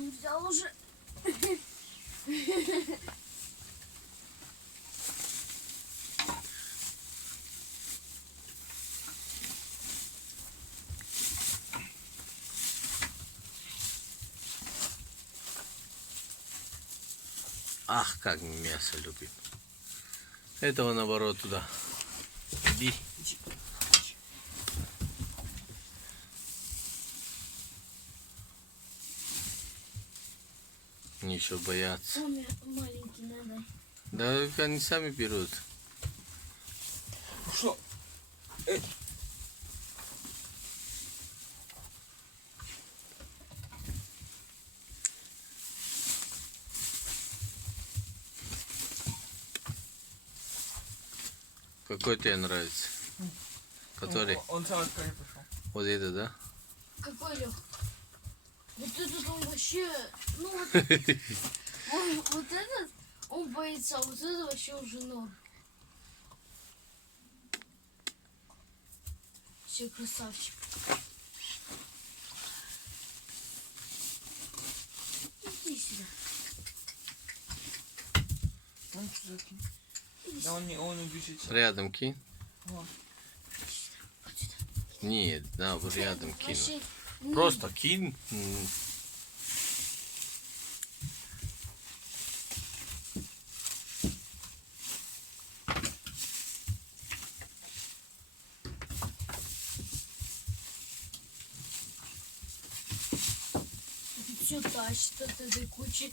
Взял уже. Ах, как мясо любит. Этого наоборот туда. Иди. Ничего бояться. Маленький надо. Да они сами берут. Что? Какой тебе нравится? Который? Он сам скорее пошел. Вот это, да? Какой Лех? Вот этот он вообще, ну вот, вот этот, он боится, а вот это вообще уже норм. Все красавчик. Иди сюда. Он что закинь? Да он убежит. Рядом кинь. Вот. Вот сюда. Нет, да, вот рядом кинь. Вообще, Просто кинь. все тащит от этой кучи.